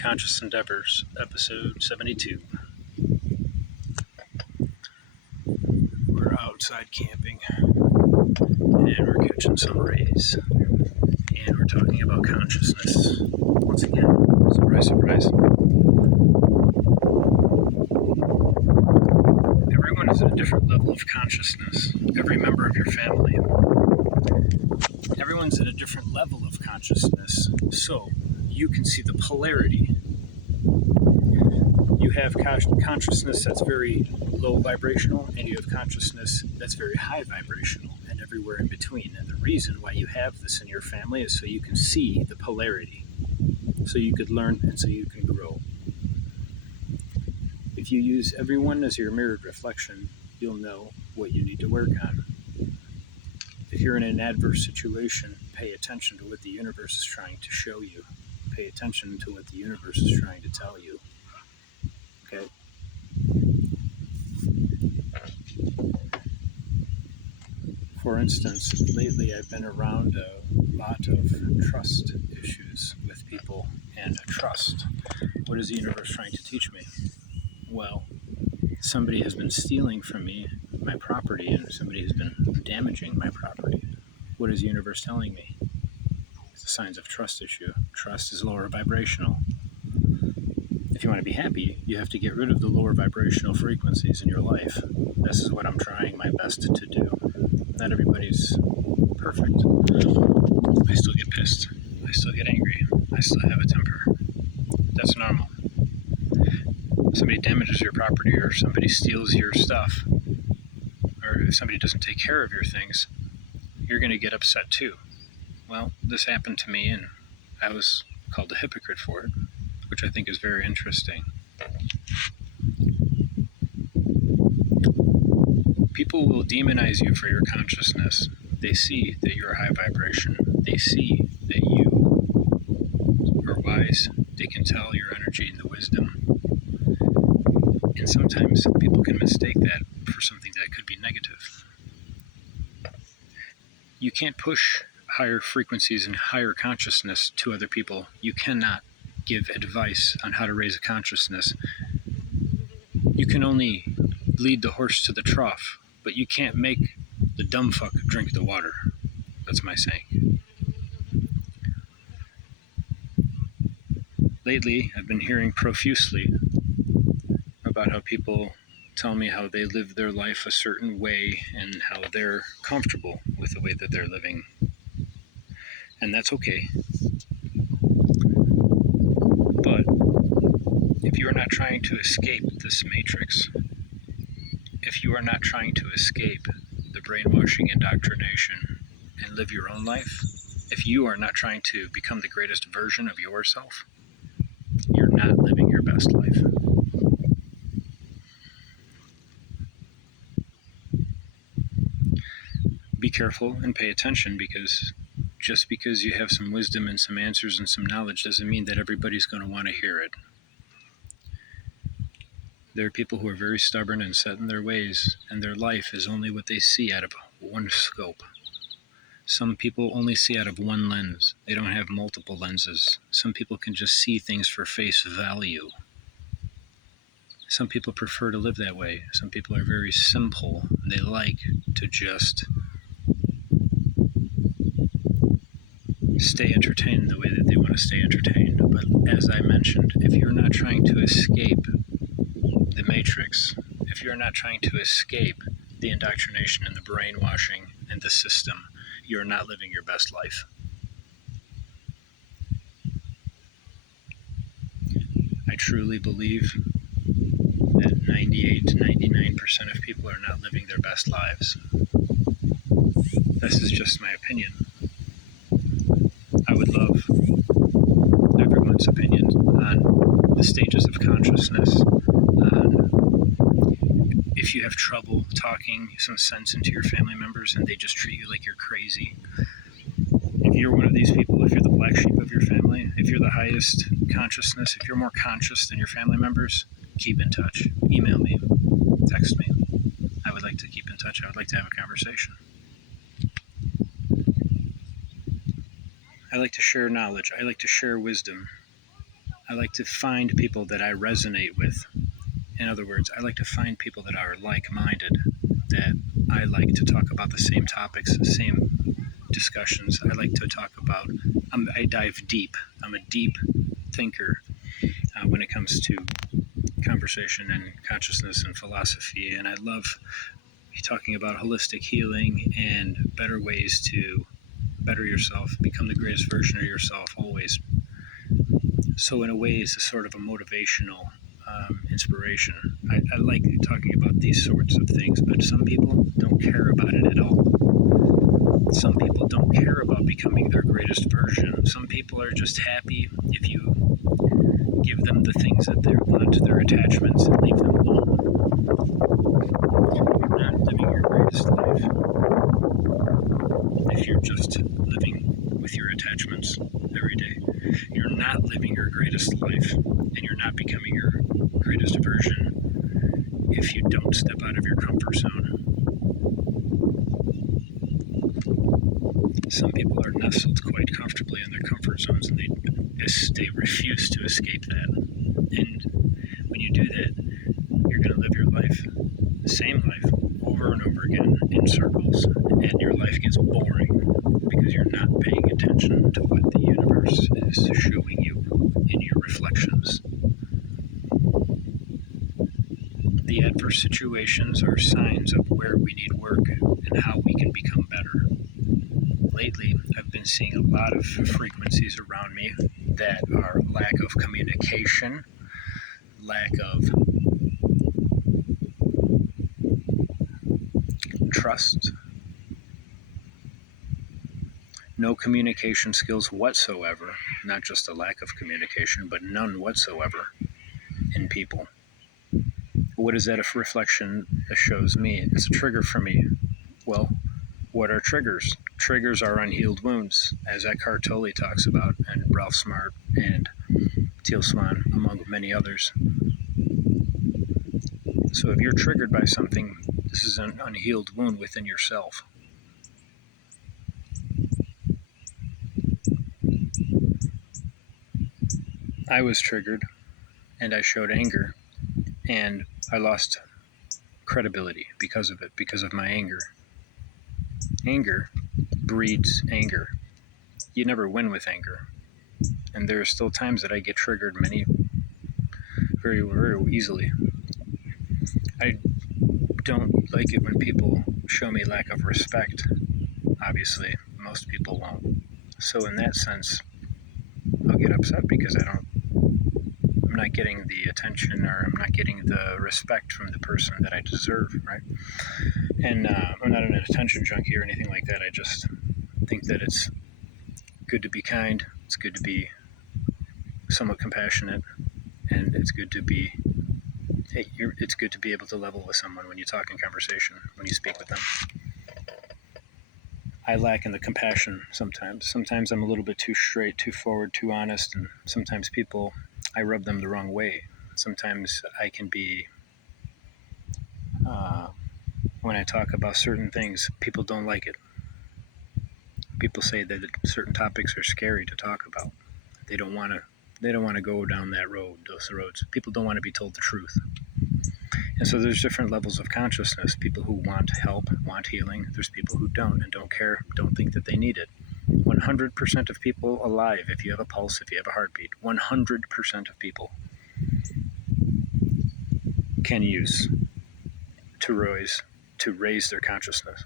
Conscious Endeavors, episode 72. We're outside camping, and we're catching some rays, and we're talking about consciousness. Once again, surprise, surprise. Everyone is at a different level of consciousness. Every member of your family. Everyone's at a different level of consciousness, so you can see the polarity. You have consciousness that's very low vibrational, and you have consciousness that's very high vibrational, and everywhere in between. And the reason why you have this in your family is so you can see the polarity, so you could learn and so you can grow. If you use everyone as your mirrored reflection, you'll know what you need to work on. If you're in an adverse situation, pay attention to what the universe is trying to show you. Pay attention to what the universe is trying to tell you. Okay? For instance, lately I've been around a lot of trust issues with people. And trust, what is the universe trying to teach me? Well, somebody has been stealing from me my property, and somebody has been damaging my property. What is the universe telling me? It's the signs of trust issue. Trust is lower vibrational. If you want to be happy, you have to get rid of the lower vibrational frequencies in your life. This is what I'm trying my best to do. Not everybody's perfect. I still get pissed. I still get angry. I still have a temper. That's normal. If somebody damages your property, or somebody steals your stuff, or if somebody doesn't take care of your things, you're going to get upset too. Well, this happened to me, and I was called a hypocrite for it, which I think is very interesting. People will demonize you for your consciousness. They see that you're a high vibration. They see that you are wise. They can tell your energy and the wisdom. And sometimes people can mistake that for something that could be negative. You can't push higher frequencies and higher consciousness to other people. You cannot give advice on how to raise a consciousness. You can only lead the horse to the trough, but you can't make the dumb fuck drink the water. That's my saying. Lately, I've been hearing profusely about how people tell me how they live their life a certain way and how they're comfortable with the way that they're living. And that's okay. But if you are not trying to escape this matrix, if you are not trying to escape the brainwashing indoctrination and live your own life, if you are not trying to become the greatest version of yourself, you're not living your best life. Be careful and pay attention, because just because you have some wisdom and some answers and some knowledge doesn't mean that everybody's going to want to hear it. There are people who are very stubborn and set in their ways, and their life is only what they see out of one scope. Some people only see out of one lens. They don't have multiple lenses. Some people can just see things for face value. Some people prefer to live that way. Some people are very simple. They like to just stay entertained the way that they want to stay entertained. But as I mentioned, if you're not trying to escape the matrix, if you're not trying to escape the indoctrination and the brainwashing and the system, you're not living your best life. I truly believe that 98 to 99% of people are not living their best lives. This is just my opinion. I would love everyone's opinion on the stages of consciousness, if you have trouble talking some sense into your family members and they just treat you like you're crazy. If you're one of these people, if you're the black sheep of your family, if you're the highest consciousness, if you're more conscious than your family members, keep in touch. Email me, text me. I would like to keep in touch. I would like to have a conversation. I like to share knowledge. I like to share wisdom. I like to find people that I resonate with. In other words, I like to find people that are like-minded, that I like to talk about the same topics, the same discussions. I like to talk about, I dive deep. I'm a deep thinker when it comes to conversation and consciousness and philosophy. And I love talking about holistic healing and better ways to better yourself, become the greatest version of yourself always. So in a way, it's a sort of a motivational inspiration. I like talking about these sorts of things, but some people don't care about it at all. Some people don't care about becoming their greatest version. Some people are just happy if you give them the things that they want, their attachments, and leave them alone. You're not living your greatest life if you're just living with your attachments every day. You're not living your greatest life, and you're not becoming your greatest version if you don't step out of your comfort zone. Some people are nestled quite comfortably in their comfort zones, and they refuse to escape that. And when you do that, you're going to live your life, the same life, over and over again in circles, and your life gets boring because you're not paying attention to what the universe is showing you in your reflections. The adverse situations are signs of where we need work and how we can become better. Lately, I've been seeing a lot of frequencies around me that are lack of communication, lack of trust, no communication skills whatsoever, not just a lack of communication, but none whatsoever in people. What is that a reflection that shows me? It's a trigger for me. Well, what are triggers? Triggers are unhealed wounds, as Eckhart Tolle talks about, and Ralph Smart and Teal Swan, among many others. So if you're triggered by something, this is an unhealed wound within yourself. I was triggered, and I showed anger, and I lost credibility because of it, because of my anger. Anger breeds anger. You never win with anger. And there are still times that I get triggered very, very easily. I don't like it when people show me lack of respect. Obviously, most people won't. So in that sense, I'll get upset because I'm not getting the attention, or I'm not getting the respect from the person that I deserve, right? And I'm not an attention junkie or anything like that. I just think that it's good to be kind. It's good to be somewhat compassionate, and it's good to be able to level with someone when you talk in conversation, when you speak with them. I lack in the compassion sometimes. Sometimes I'm a little bit too straight, too forward, too honest, and sometimes I rub them the wrong way. Sometimes I can be, when I talk about certain things, people don't like it. People say that certain topics are scary to talk about. They don't want to go down those roads. People don't want to be told the truth. And so there's different levels of consciousness. People who want help, want healing. There's people who don't and don't care, don't think that they need it. 100% of people alive, if you have a pulse, if you have a heartbeat, 100% of people can use to raise their consciousness.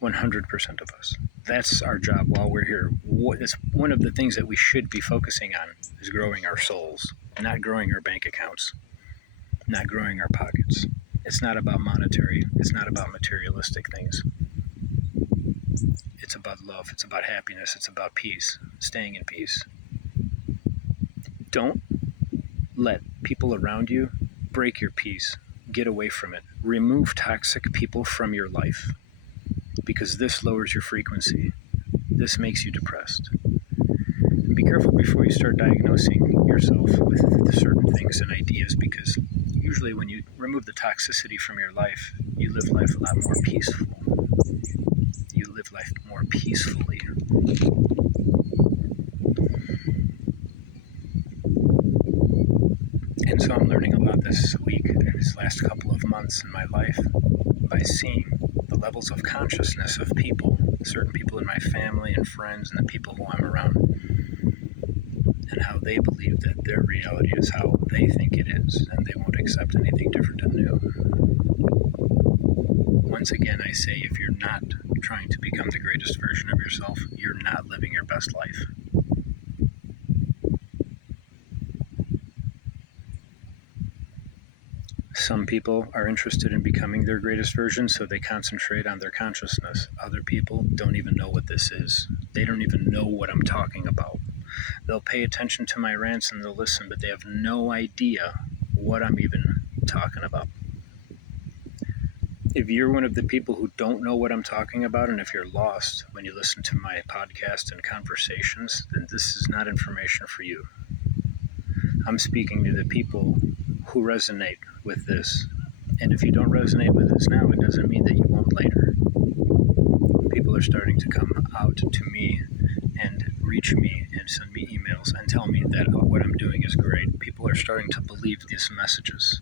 100% of us. That's our job while we're here. It's one of the things that we should be focusing on is growing our souls, not growing our bank accounts, not growing our pockets. It's not about it's not about materialistic things. It's about love. It's about happiness. It's about peace, staying in peace. Don't let people around you break your peace. Get away from it. Remove toxic people from your life, because this lowers your frequency. This makes you depressed. Be careful before you start diagnosing yourself with certain things and ideas, because usually when you remove the toxicity from your life, you live life a lot more peaceful. You live life more peacefully. And so I'm learning a lot this week, and these last couple of months in my life, by seeing the levels of consciousness of people, certain people in my family and friends and the people who I'm around, and how they believe that their reality is how they think it is, and they won't accept anything different and new. Once again, I say, if you're not trying to become the greatest version of yourself, you're not living your best life. Some people are interested in becoming their greatest version, so they concentrate on their consciousness. Other people don't even know what this is. They don't even know what I'm talking about. They'll pay attention to my rants and they'll listen, but they have no idea what I'm even talking about. If you're one of the people who don't know what I'm talking about, and if you're lost when you listen to my podcast and conversations, then this is not information for you. I'm speaking to the people who resonate with this. And if you don't resonate with this now, it doesn't mean that you won't later. People are starting to come out to me and reach me and send me emails and tell me that what I'm doing is great. People are starting to believe these messages.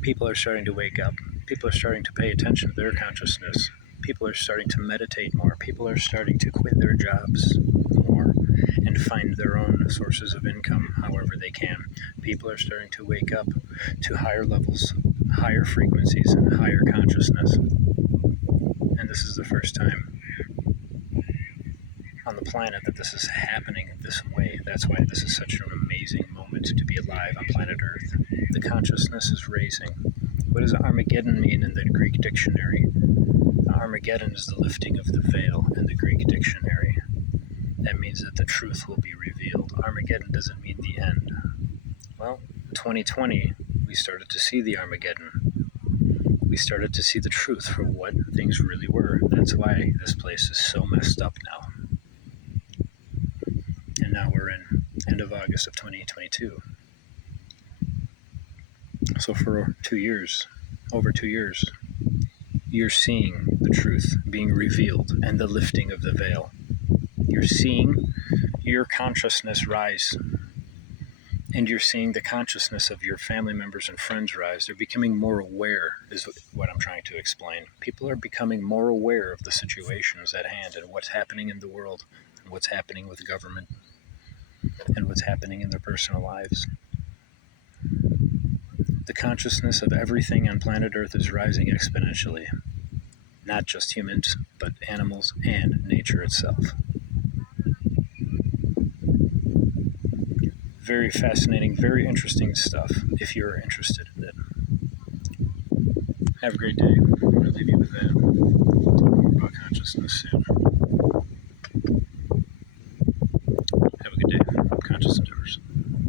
People are starting to wake up. People are starting to pay attention to their consciousness. People are starting to meditate more. People are starting to quit their jobs more and find their own sources of income however they can. People are starting to wake up to higher levels, higher frequencies, and higher consciousness. And this is the first time on the planet that this is happening this way. That's why this is such an amazing moment to be alive on planet Earth. The consciousness is raising. What does Armageddon mean in the Greek dictionary? Armageddon is the lifting of the veil in the Greek dictionary. That means that the truth will be revealed. Armageddon doesn't mean the end. Well, 2020, we started to see the Armageddon. We started to see the truth for what things really were. That's why this place is so messed up now. And now we're in end of August of 2022. So for 2 years, over 2 years, you're seeing the truth being revealed and the lifting of the veil. You're seeing your consciousness rise. And you're seeing the consciousness of your family members and friends rise. They're becoming more aware, is what I'm trying to explain. People are becoming more aware of the situations at hand and what's happening in the world, and what's happening with government, and what's happening in their personal lives. The consciousness of everything on planet Earth is rising exponentially. Not just humans, but animals and nature itself. Very fascinating, very interesting stuff, if you're interested in it. Have a great day. I'm going to leave you with that. We'll talk more about consciousness soon. Have a good day. Conscious and